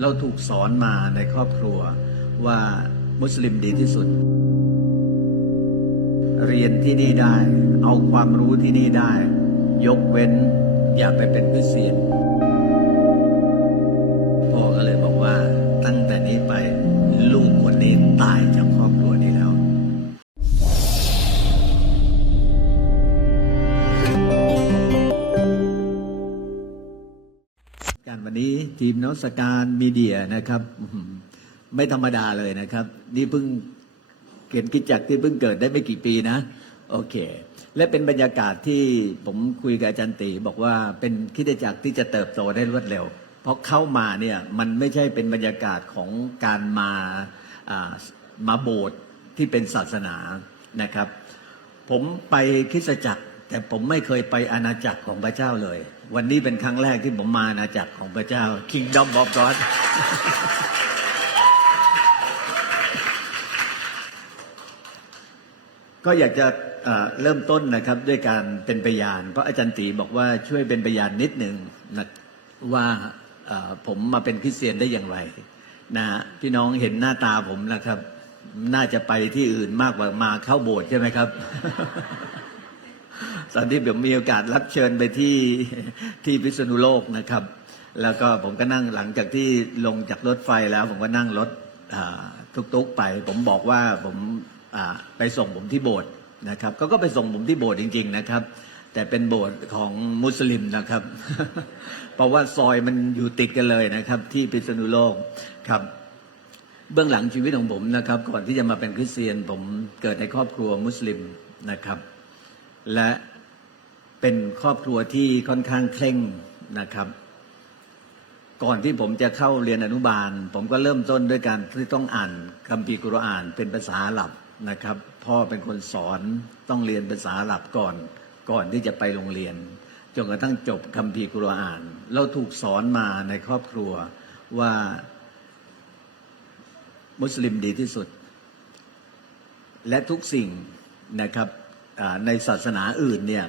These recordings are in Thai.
เราถูกสอนมาในครอบครัวว่ามุสลิมดีที่สุด เรียนที่นี่ได้ เอาความรู้ที่นี่ได้ ยกเว้นอย่าไปเป็นคริสเตียน ทีมนอสการมีเดียนะครับ ไม่ธรรมดาเลยนะครับ นี่เพิ่งเขียนกิจจักที่เพิ่งเกิดได้ไม่กี่ปีนะ โอเค และเป็นบรรยากาศที่ผมคุยกับอาจารย์ตีบอกว่าเป็นคิดจักที่จะเติบโตได้รวดเร็ว เพราะเข้ามาเนี่ยมันไม่ใช่เป็นบรรยากาศของการมามาโบสถ์ที่เป็นศาสนานะครับ ผมไปคิสจักรแต่ผมไม่เคยไปอาณาจักรของพระเจ้าเลย วันนี้เป็นครั้งแรกที่ผมมาอาณาจักรของพระเจ้า Kingdom of God ก็อยากจะเริ่มต้นนะครับด้วยการเป็นพยาน เพราะอาจารย์ตีบอกว่าช่วยเป็นพยานนิดหนึ่งนะว่าผมมาเป็นคริสเตียนได้อย่างไรนะพี่น้องเห็นหน้าตาผมนะครับ น่าจะไปที่อื่นมากกว่ามาเข้าโบสถ์ใช่ไหมครับ ตอนที่ผมมีโอกาสรับเชิญไปที่ที่พิษณุโลกนะครับ แล้วก็ผมก็นั่งหลังจากที่ลงจากรถไฟแล้ว ผมก็นั่งรถอ่าตุกๆไป ผมบอกว่าผมไปส่งผมที่โบสถ์นะครับเขาก็ไปส่งผมที่โบสถ์จริง ๆนะครับ แต่เป็นโบสถ์ของมุสลิมนะครับ เพราะว่าซอยมันอยู่ติดกันเลยนะครับ ที่พิษณุโลกครับเบื้องหลังชีวิตของผมนะครับ ก่อนที่จะมาเป็นคริสเตียนผมเกิดในครอบครัวมุสลิมนะครับ และ เป็นครอบครัวที่ค่อนข้างเคร่งนะครับ ก่อนที่ผมจะเข้าเรียนอนุบาล ผมก็เริ่มต้นด้วยการที่ต้องอ่านคัมภีร์กุรอาน เป็นภาษาอาหรับนะครับ พ่อเป็นคนสอนต้องเรียนภาษาอาหรับก่อน ก่อนที่จะไปโรงเรียนจนกระทั่งจบคัมภีร์กุรอาน เราถูกสอนมาในครอบครัวว่ามุสลิมดีที่สุด และทุกสิ่งนะครับในศาสนาอื่นเนี่ย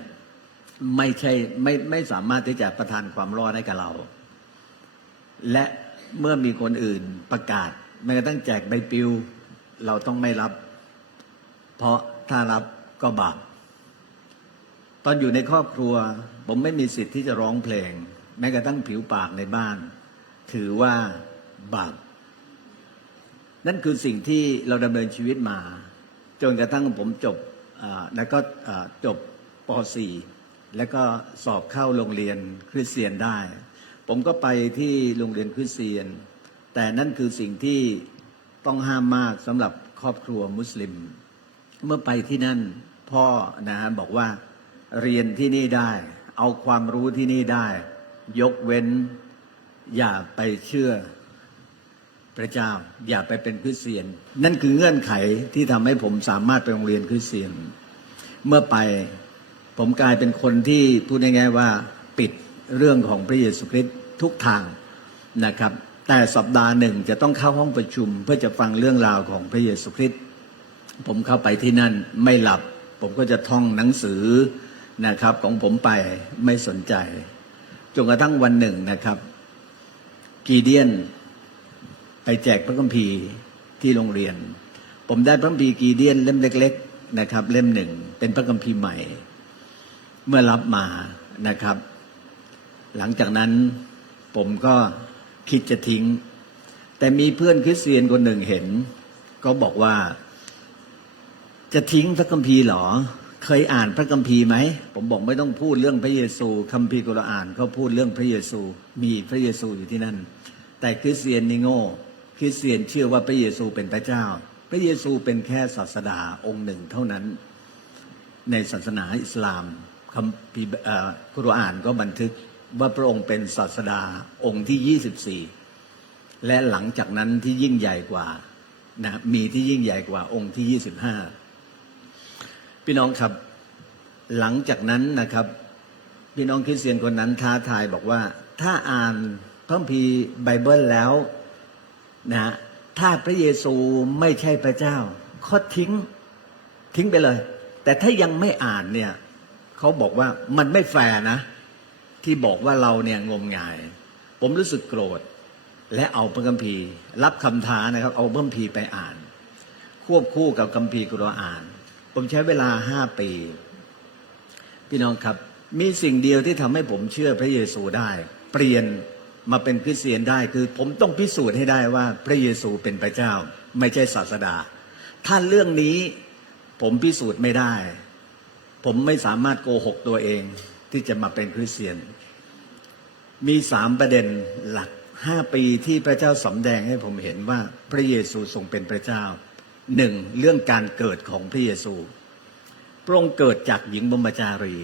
ไม่ใช่ไม่ไม่สามารถที่จะประทานความรอดให้กับเรา และเมื่อมีคนอื่นประกาศแม้กระทั่งแจกใบปลิว เราต้องไม่รับ เพราะถ้ารับก็บาปตอนอยู่ในครอบครัว ผมไม่มีสิทธิ์ที่จะร้องเพลง แม้กระทั่งผิวปากในบ้าน ถือว่าบาปนั่นคือสิ่งที่เราดำเนินชีวิตมา จนกระทั่งผมจบแล้วก็จบป .4 แล้วก็สอบเข้าโรงเรียนคริสเตียนได้ ผมก็ไปที่โรงเรียนคริสเตียน แต่นั่นคือสิ่งที่ต้องห้ามมากสำหรับครอบครัวมุสลิม เมื่อไปที่นั่นพ่อนะฮะบอกว่าเรียนที่นี่ได้ เอาความรู้ที่นี่ได้ ยกเว้น อย่าไปเชื่อพระเจ้า อย่าไปเป็นคริสเตียน นั่นคือเงื่อนไขที่ทำให้ผมสามารถไปโรงเรียนคริสเตียน เมื่อไป ผมกลายเป็นคนที่พูดง่ายๆว่าปิดเรื่องของพระเยซูคริสต์ทุกทางนะครับ แต่สัปดาห์หนึ่งจะต้องเข้าห้องประชุม เพื่อจะฟังเรื่องราวของพระเยซูคริสต์ผมเข้าไปที่นั่นไม่หลับ ผมก็จะท่องหนังสือนะครับ ของผมไปไม่สนใจจนกระทั่งวันหนึ่งนะครับ กีเดียน ไปแจกพระคัมภีร์ที่โรงเรียน ผมได้พระคัมภีร์กีเดียนเล่มเล็ก ๆ นะครับ เล่มหนึ่งเป็นพระคัมภีร์ใหม่ เมื่อรับมานะครับ หลังจากนั้นผมก็คิดจะทิ้ง แต่มีเพื่อนคริสเตียนคนหนึ่งเห็น ก็บอกว่า จะทิ้งพระคัมภีร์หรอ เคยอ่านพระคัมภีร์ไหม ผมบอกไม่ต้องพูดเรื่องพระเยซูคัมภีร์กุรอานเขาพูดเรื่องพระเยซู มีพระเยซูอยู่ที่นั่น แต่คริสเตียนนี่โง่คริสเตียนเชื่อว่าพระเยซูเป็นพระเจ้า พระเยซูเป็นแค่ศาสดาองค์หนึ่งเท่านั้น ในศาสนาอิสลาม คัมภีร์อัลกุรอานก็บันทึกว่าพระองค์เป็นศาสดาองค์ที่ 24 และหลังจากนั้นที่ยิ่งใหญ่กว่านะมีที่ยิ่งใหญ่กว่าองค์ที่ 25 พี่น้องครับหลังจากนั้นนะครับ พี่น้องคริสเตียนคนนั้นท้าทายบอกว่า ถ้าอ่านพระคัมภีร์ไบเบิลแล้วนะฮะถ้าพระเยซูไม่ใช่พระเจ้าก็ทิ้งทิ้งไปเลย แต่ถ้ายังไม่อ่านเนี่ย เขาบอกว่ามันไม่แฟร์นะ ที่บอกว่าเราเนี่ยงมงาย ผมรู้สึกโกรธ และเอาพระคัมภีร์ รับคำท้านะครับ เอาพระคัมภีร์ไปอ่าน ควบคู่กับคัมภีร์กุรอาน ผมใช้เวลาห้าปี พี่น้องครับ มีสิ่งเดียวที่ทำให้ผมเชื่อพระเยซูได้ เปลี่ยนมาเป็นคริสเตียนได้คือ ผมต้องพิสูจน์ให้ได้ว่า พระเยซูเป็นพระเจ้า ไม่ใช่ศาสดา ถ้าเรื่องนี้ผมพิสูจน์ไม่ได้ ผมไม่สามารถโกหกตัวเองที่จะมาเป็นคริสเตียน มีสามประเด็นหลักห้าปีที่พระเจ้าสำแดงให้ผมเห็นว่าพระเยซูทรงเป็นพระเจ้าหนึ่งเรื่องการเกิดของพระเยซูพระองค์เกิดจากหญิงบมจารี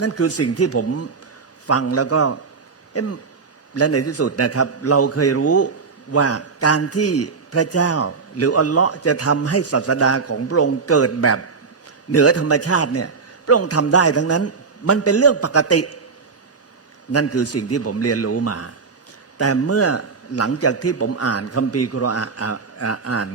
นั่นคือสิ่งที่ผมฟังแล้วก็เอ๊ะและในที่สุดนะครับ เราเคยรู้ว่าการที่พระเจ้าหรืออัลเลาะห์จะทำให้ศาสดาของพระองค์เกิดแบบ เหนือธรรมชาติเนี่ยพระองค์ทำได้ทั้งนั้น มันเป็นเรื่องปกติ นั่นคือสิ่งที่ผมเรียนรู้มา แต่เมื่อหลังจากที่ผมอ่านคัมภีร์กุรอานอ่าน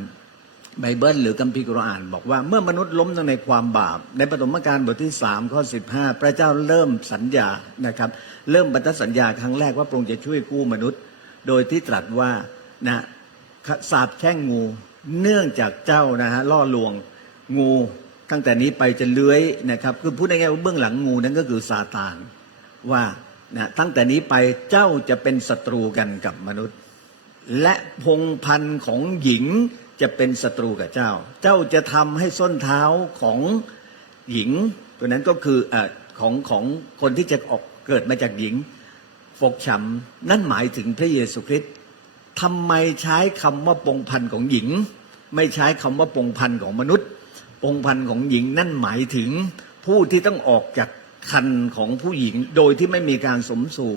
ไบเบิลหรือคัมภีร์กุรอาน บอกว่าเมื่อมนุษย์ล้มลงในความบาป ในปฐมกาลบทที่สามข้อสิบห้าพระเจ้าเริ่มสัญญานะครับ เริ่มบันทึกสัญญาครั้งแรกว่าพระองค์จะช่วยกู้มนุษย์ โดยที่ตรัสว่านะสาบแช่งงู เนื่องจากเจ้านะฮะล่อลวงงู ตั้งแต่นี้ไปจะเลื้อยนะครับคือพูดง่ายๆว่าเบื้องหลังงูนั้นก็คือซาตานว่านะตั้งแต่นี้ไปเจ้าจะเป็นศัตรูกันกับมนุษย์ และพงพันธ์ของหญิงจะเป็นศัตรูกับเจ้า เจ้าจะทำให้ส้นเท้าของหญิง ตัวนั้นก็คือเออของของคนที่จะออกเกิดมาจากหญิงฟกช้ำนั่นหมายถึงพระเยซูคริสต์ทำไมใช้คำว่าปงพันธ์ของหญิง ไม่ใช้คำว่าปงพันธ์ของมนุษย์ ปงพันของหญิงนั่นหมายถึงผู้ที่ต้องออกจากคันของผู้หญิงโดยที่ไม่มีการสมสู่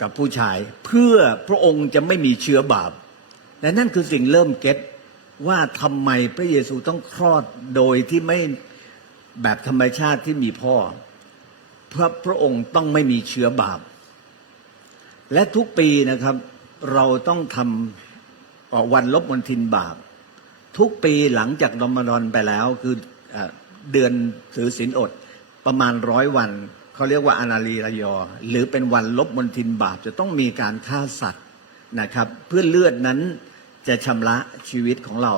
กับผู้ชาย เพื่อพระองค์จะไม่มีเชื้อบาปและนั่นคือสิ่งเริ่มเก็ตว่าทำไมพระเยซูต้องคลอดโดยที่ไม่แบบธรรมชาติที่มีพ่อ เพราะพระองค์ต้องไม่มีเชื้อบาป และทุกปีนะครับ เราต้องทำวันลบมนทินบาป ทุกปีหลังจากรอมฎอนไปแล้วคือเอ่อเดือนถือศีลอดประมาณร้อยวันเขาเรียกว่าอนาลีรยอ หรือเป็นวันลบมนทินบาปจะต้องมีการฆ่าสัตว์นะครับ เพื่อเลือดนั้นจะชำระชีวิตของเรา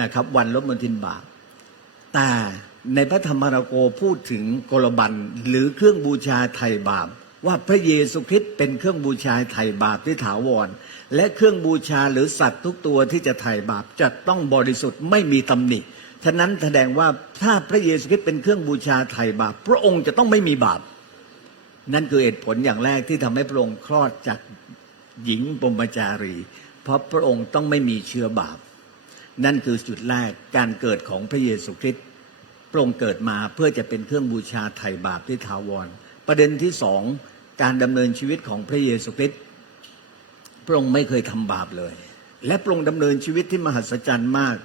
นะครับ วันลบมนทินบาปแต่ในพระธรรมมารโกพูดถึงโกลบันหรือเครื่องบูชาไถ่บาป ว่าพระเยซูคริสต์เป็นเครื่องบูชาไถ่บาปที่ถาวร และเครื่องบูชาหรือสัตว์ทุกตัวที่จะไถ่บาปจะต้องบริสุทธิ์ไม่มีตำหนิ ฉะนั้นแสดงว่าถ้าพระเยซูคริสต์เป็นเครื่องบูชาไถ่บาป พระองค์จะต้องไม่มีบาป นั่นคือเหตุผลอย่างแรกที่ทำให้พระองค์คลอดจากหญิงปมจารี เพราะพระองค์ต้องไม่มีเชื้อบาป นั่นคือจุดแรกการเกิดของพระเยซูคริสต์พระองค์เกิดมาเพื่อจะเป็นเครื่องบูชาไถ่บาปที่ถาวรประเด็นที่สอง การดำเนินชีวิตของพระเยซูคริสต์พระองค์ไม่เคยทำบาปเลย และพระองค์ดำเนินชีวิตที่มหัศจรรย์มาก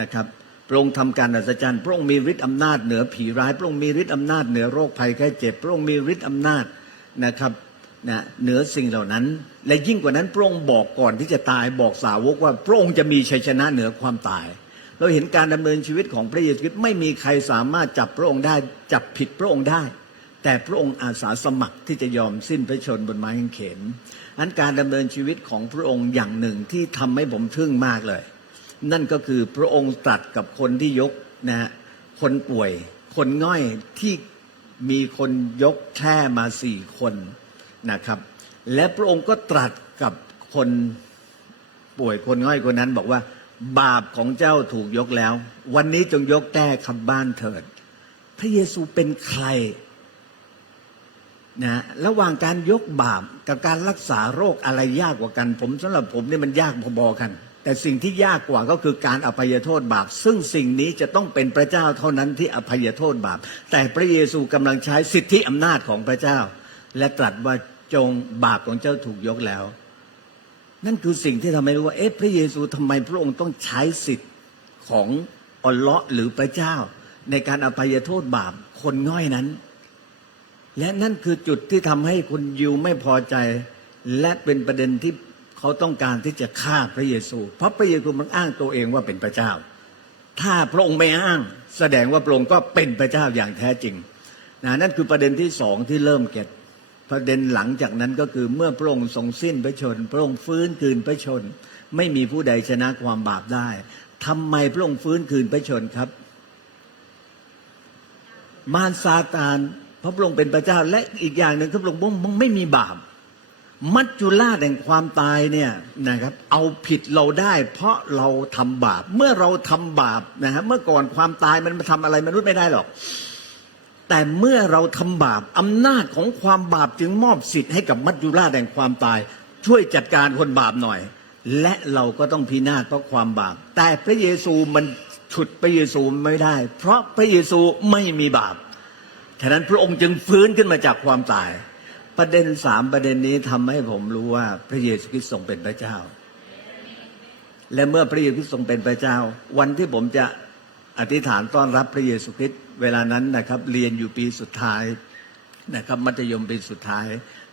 นะครับพระองค์ทำการอัศจรรย์ พระองค์มีฤทธิ์อำนาจเหนือผีร้าย พระองค์มีฤทธิ์อำนาจเหนือโรคภัยแค่เจ็บ พระองค์มีฤทธิ์อำนาจนะครับนะเหนือสิ่งเหล่านั้น และยิ่งกว่านั้นพระองค์บอกก่อนที่จะตายบอกสาวกว่า พระองค์จะมีชัยชนะเหนือความตาย เราเห็นการดำเนินชีวิตของพระเยซูคริสต์ไม่มีใครสามารถจับพระองค์ได้ จับผิดพระองค์ได้ แต่พระองค์อาสาสมัครที่จะยอมสิ้นพระชนบนไม้กางเขนอันการดำเนินชีวิตของพระองค์อย่างหนึ่งที่ทำให้ผมทึ่งมากเลย นั่นก็คือพระองค์ตรัสกับคนที่ยกนะฮะคนป่วย คนง่อยที่มีคนยกแค่มาสี่คนนะครับ และพระองค์ก็ตรัสกับคนป่วยคนง่อยคนนั้นบอกว่า บาปของเจ้าถูกยกแล้ว วันนี้จงยกแต้คำบ้านเถิด พระเยซูเป็นใคร นะระหว่างการยกบาปกับการรักษาโรคอะไรยากกว่ากัน ผมสำหรับผมเนี่ยมันยากพอๆกัน แต่สิ่งที่ยากกว่าก็คือการอภัยโทษบาป ซึ่งสิ่งนี้จะต้องเป็นพระเจ้าเท่านั้นที่อภัยโทษบาป แต่พระเยซูกำลังใช้สิทธิอำนาจของพระเจ้า และตรัสว่าจงบาปของเจ้าถูกยกแล้ว นั่นคือสิ่งที่ทำให้รู้ว่าเอ๊ะพระเยซูทำไมพระองค์ต้องใช้สิทธิ์ของอัลเลาะห์หรือพระเจ้า ในการอภัยโทษบาปคนง่อยนั้น และนั่นคือจุดที่ทำให้คุณยิวไม่พอใจ และเป็นประเด็นที่เขาต้องการที่จะฆ่าพระเยซู เพราะพระเยซูมันอ้างตัวเองว่าเป็นพระเจ้า ถ้าพระองค์ไม่อ้าง แสดงว่าพระองค์ก็เป็นพระเจ้าอย่างแท้จริงนะนั่นคือประเด็นที่สองที่เริ่มเก็ตประเด็นหลังจากนั้นก็คือเมื่อพระองค์ทรงสิ้นพระชน พระองค์ฟื้นคืนพระชน ไม่มีผู้ใดชนะความบาปได้ทำไมพระองค์ฟื้นคืนพระชนครับ มารซาตาน เพราะพระองค์เป็นพระเจ้าและอีกอย่างหนึ่งคือพระองค์มึงไม่มีบาปมัจจุราชแห่งความตายเนี่ยนะครับ เอาผิดเราได้ เพราะเราทำบาป เมื่อเราทำบาปนะฮะเมื่อก่อนความตายมันมาทำอะไรมนุษย์ไม่ได้หรอก แต่เมื่อเราทำบาปอำนาจของความบาปจึงมอบสิทธิ์ให้กับมัจจุราชแห่งความตาย ช่วยจัดการคนบาปหน่อย และเราก็ต้องพินาศเพราะความบาป แต่พระเยซูมันฉุดพระเยซูไม่ได้ เพราะพระเยซูไม่มีบาป ฉะนั้นพระองค์จึงฟื้นขึ้นมาจากความตาย ประเด็นสามประเด็นนี้ทำให้ผมรู้ว่าพระเยซูคริสต์ทรงเป็นพระเจ้า และเมื่อพระเยซูคริสต์ทรงเป็นพระเจ้า วันที่ผมจะอธิษฐานต้อนรับพระเยซูคริสต์เวลานั้นนะครับ เรียนอยู่ปีสุดท้ายนะครับมัธยมปีสุดท้าย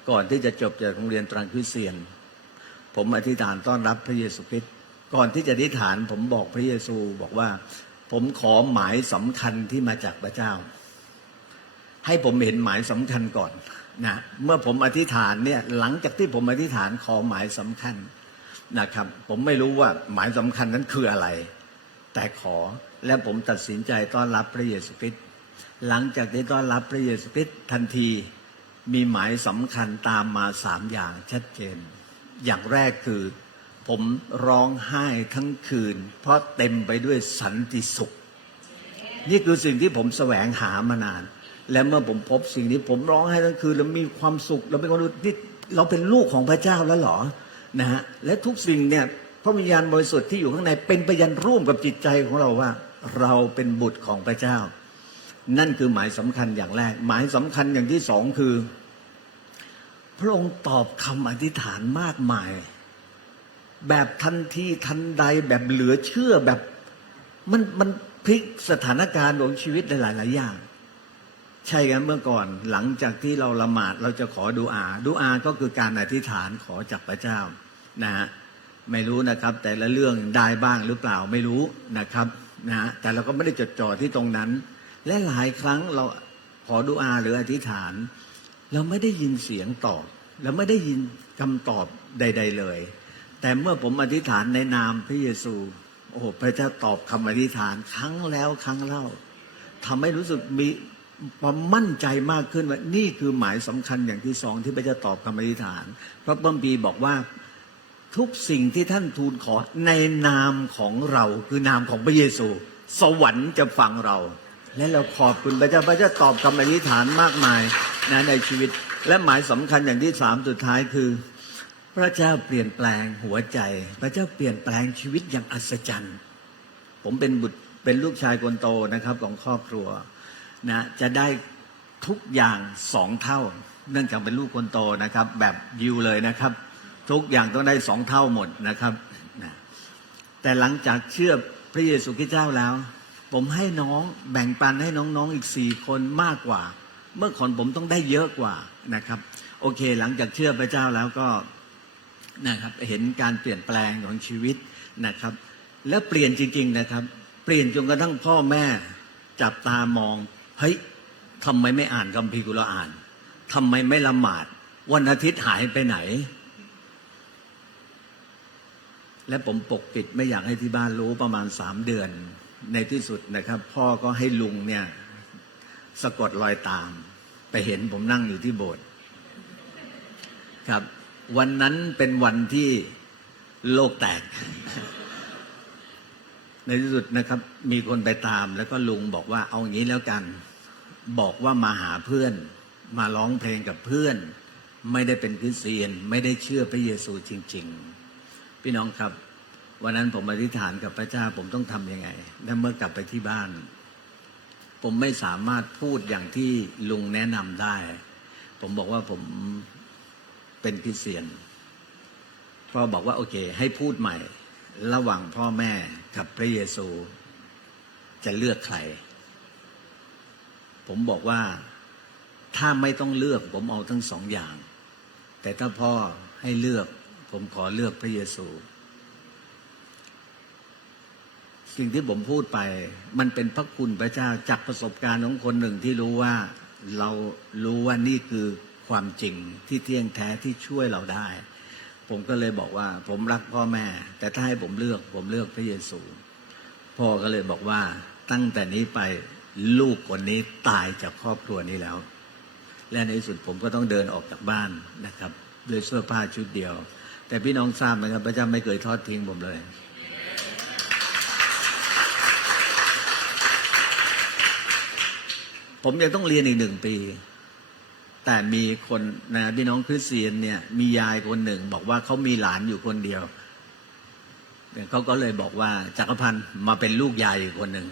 ก่อนที่จะจบจากโรงเรียนตรังคริสเตียน ผมอธิษฐานต้อนรับพระเยซูคริสต์ก่อนที่จะอธิษฐานผมบอกพระเยซูบอกว่า ผมขอหมายสำคัญที่มาจากพระเจ้า ให้ผมเห็นหมายสำคัญก่อนนะเมื่อผมอธิษฐานเนี่ยหลังจากที่ผมอธิษฐานขอหมายสำคัญนะครับ ผมไม่รู้ว่าหมายสำคัญนั้นคืออะไร แต่ขอและผมตัดสินใจต้อนรับพระเยซูคริสต์หลังจากที่ต้อนรับพระเยซูคริสต์ทันทีมีหมายสำคัญตามมาสามอย่างชัดเจน อย่างแรกคือ ผมร้องไห้ทั้งคืน เพราะเต็มไปด้วยสันติสุข นี่คือสิ่งที่ผมแสวงหามานาน และเมื่อผมพบสิ่งนี้ผมร้องไห้ทั้งคืนแล้วมีความสุขเราเป็นคนรู้นี่เราเป็นลูกของพระเจ้าแล้วเหรอนะฮะและทุกสิ่งเนี่ยพระวิญญาณบริสุทธิ์ที่อยู่ข้างในเป็นพยานร่วมกับจิตใจของเราว่า เราเป็นบุตรของพระเจ้า นั่นคือหมายสำคัญอย่างแรก หมายสำคัญอย่างที่สองคือ พระองค์ตอบคำอธิษฐานมากมาย แบบทันทีทันใดแบบเหลือเชื่อแบบมันมันพลิกสถานการณ์ของชีวิตหลาย ๆ อย่าง ใช่กันเมื่อก่อนหลังจากที่เราละหมาดเราจะขอดูอาดูอาก็คือการอธิษฐานขอจากพระเจ้านะฮะไม่รู้นะครับ แต่ละเรื่องได้บ้างหรือเปล่าไม่รู้นะครับนะฮะแต่เราก็ไม่ได้จดจ่อที่ตรงนั้น และหลายครั้งเราขอดูอาหรืออธิษฐาน เราไม่ได้ยินเสียงตอบเราไม่ได้ยินคำตอบใด ๆเลย แต่เมื่อผมอธิษฐานในนามพระเยซูโอ้พระเจ้าตอบคำอธิษฐานครั้งแล้วครั้งเล่าทำให้รู้สึกมี ความมั่นใจมากขึ้นว่านี่คือหมายสำคัญอย่างที่สองที่พระเจ้าตอบคำอธิษฐาน พระบัมปีบอกว่าทุกสิ่งที่ท่านทูลขอในนามของเราคือนามของพระเยซู สวรรค์จะฟังเรา และเราขอบคุณพระเจ้าพระเจ้าตอบคำอธิษฐานมากมายนะในชีวิต และหมายสำคัญอย่างที่สามสุดท้ายคือ พระเจ้าเปลี่ยนแปลงหัวใจ พระเจ้าเปลี่ยนแปลงชีวิตอย่างอัศจรรย์ ผมเป็นบุตรเป็นลูกชายคนโตนะครับของครอบครัว นะจะได้ทุกอย่างสองเท่า เนื่องจากเป็นลูกคนโตนะครับ แบบยิวเลยนะครับ ทุกอย่างต้องได้สองเท่าหมดนะครับนะแต่หลังจากเชื่อพระเยซูคริสต์เจ้าแล้ว ผมให้น้องแบ่งปันให้น้องๆอีกสี่คนมากกว่า เมื่อก่อนผมต้องได้เยอะกว่านะครับ โอเค หลังจากเชื่อพระเจ้าแล้วก็นะครับ เห็นการเปลี่ยนแปลงของชีวิตนะครับ แล้วเปลี่ยนจริงๆนะครับ เปลี่ยนจนกระทั่งพ่อแม่จับตามอง เฮ้ยทำไมไม่อ่านคัมภีร์กุรอานทำไมไม่ละหมาด วันอาทิตย์หายไปไหน และผมปกปิดไม่อยากให้ที่บ้านรู้ประมาณสามเดือน ในที่สุดนะครับ พ่อก็ให้ลุงเนี่ย สะกดรอยตาม ไปเห็นผมนั่งอยู่ที่โบสถ์ครับ วันนั้นเป็นวันที่โลกแตก ในที่สุดนะครับ มีคนไปตาม แล้วก็ลุงบอกว่าเอางี้แล้วกัน บอกว่ามาหาเพื่อน มาร้องเพลงกับเพื่อน ไม่ได้เป็นคริสเตียน ไม่ได้เชื่อพระเยซูจริง ๆ พี่น้องครับ วันนั้นผมอธิษฐานกับพระเจ้าผมต้องทำยังไง และเมื่อกลับไปที่บ้าน ผมไม่สามารถพูดอย่างที่ลุงแนะนำได้ ผมบอกว่าผมเป็นคริสเตียนพ่อบอกว่าโอเค ให้พูดใหม่ ระหว่างพ่อแม่กับพระเยซู จะเลือกใคร ผมบอกว่าถ้าไม่ต้องเลือกผมเอาทั้งสองอย่าง แต่ถ้าพ่อให้เลือก ผมขอเลือกพระเยซู สิ่งที่ผมพูดไป มันเป็นพระคุณพระเจ้าจากประสบการณ์ของคนหนึ่งที่รู้ว่าเรารู้ว่านี่คือความจริงที่เที่ยงแท้ที่ช่วยเราได้ ผมก็เลยบอกว่า ผมรักพ่อแม่ แต่ถ้าให้ผมเลือก ผมเลือกพระเยซู พ่อก็เลยบอกว่า ตั้งแต่นี้ไปลูกคนนี้ตายจากครอบครัวนี้แล้ว และในที่สุดผมก็ต้องเดินออกจากบ้านนะครับด้วยเสื้อผ้าชุดเดียว แต่พี่น้องทราบไหมครับ พระเจ้าไม่เคยทอดทิ้งผมเลย ผมยังต้องเรียนอีกหนึ่งปี แต่มีคนนะพี่น้องคริสเตียนเนี่ยมียายคนหนึ่ง บอกว่าเขามีหลานอยู่คนเดียวเขาก็เลยบอกว่าจักรพันธ์มาเป็นลูกยายอีกคนหนึ่ง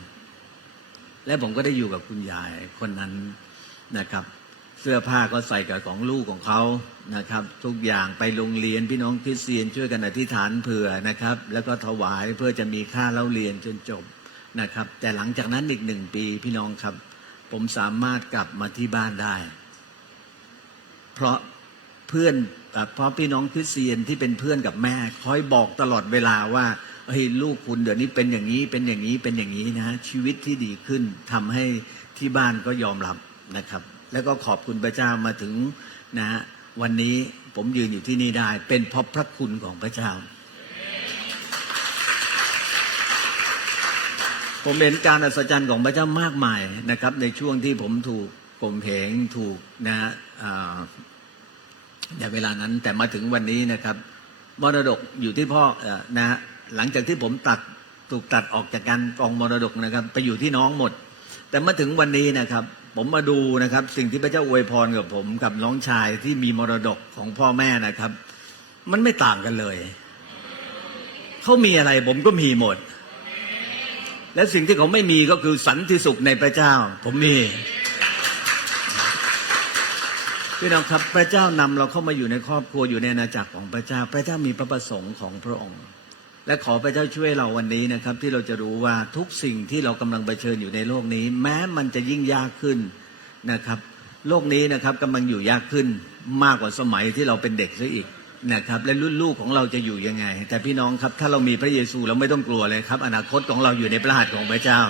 และผมก็ได้อยู่กับคุณยายคนนั้นนะครับ เสื้อผ้าก็ใส่กับของลูกของเขานะครับ ทุกอย่างไปโรงเรียนพี่น้องคริสเตียนช่วยกันอธิษฐานเผื่อนะครับ แล้วก็ถวายเพื่อจะมีค่าเล่าเรียนจนจบนะครับ แต่หลังจากนั้นอีกหนึ่งปีพี่น้องครับ ผมสามารถกลับมาที่บ้านได้ เพราะเพื่อนเพราะพี่น้องคริสเตียนที่เป็นเพื่อนกับแม่ คอยบอกตลอดเวลาว่าเฮ้ยลูกคุณเดี๋ยวนี้เป็นอย่างนี้เป็นอย่างนี้เป็นอย่างนี้นะชีวิตที่ดีขึ้นทำให้ที่บ้านก็ยอมรับนะครับ แล้วก็ขอบคุณพระเจ้ามาถึงนะฮะวันนี้ผมยืนอยู่ที่นี่ได้ เป็นเพราะพระคุณของพระเจ้า ผมเห็นการอัศจรรย์ของพระเจ้ามากมายนะครับ ในช่วงที่ผมถูก ข่มเหงถูกนะฮะอ่าในเวลานั้นแต่มาถึงวันนี้นะครับมรดกอยู่ที่พ่อเอ่อนะฮะหลังจากที่ผมตัดถูกตัดออกจากการกองมรดกนะครับ ไปอยู่ที่น้องหมด แต่มาถึงวันนี้นะครับ ผมมาดูนะครับ สิ่งที่พระเจ้าอวยพรกับผมกับน้องชายที่มีมรดกของพ่อแม่นะครับ มันไม่ต่างกันเลยเขามีอะไรผมก็มีหมด และสิ่งที่เขาไม่มีก็คือสันติสุขในพระเจ้า ผมมี พี่น้องครับพระเจ้านำเราเข้ามาอยู่ในครอบครัวอยู่ในอาณาจักรของพระเจ้า พระเจ้ามีพระประสงค์ของพระองค์ และขอพระเจ้าช่วยเราวันนี้นะครับ ที่เราจะรู้ว่าทุกสิ่งที่เรากำลังเผชิญอยู่ในโลกนี้ แม้มันจะยิ่งยากขึ้นนะครับ โลกนี้นะครับกำลังอยู่ยากขึ้นมากกว่าสมัยที่เราเป็นเด็กซะอีกนะครับและรุ่นลูกของเราจะอยู่ยังไง แต่พี่น้องครับถ้าเรามีพระเยซูเราไม่ต้องกลัวเลยครับ อนาคตของเราอยู่ในพระหัตถ์ของพระเจ้า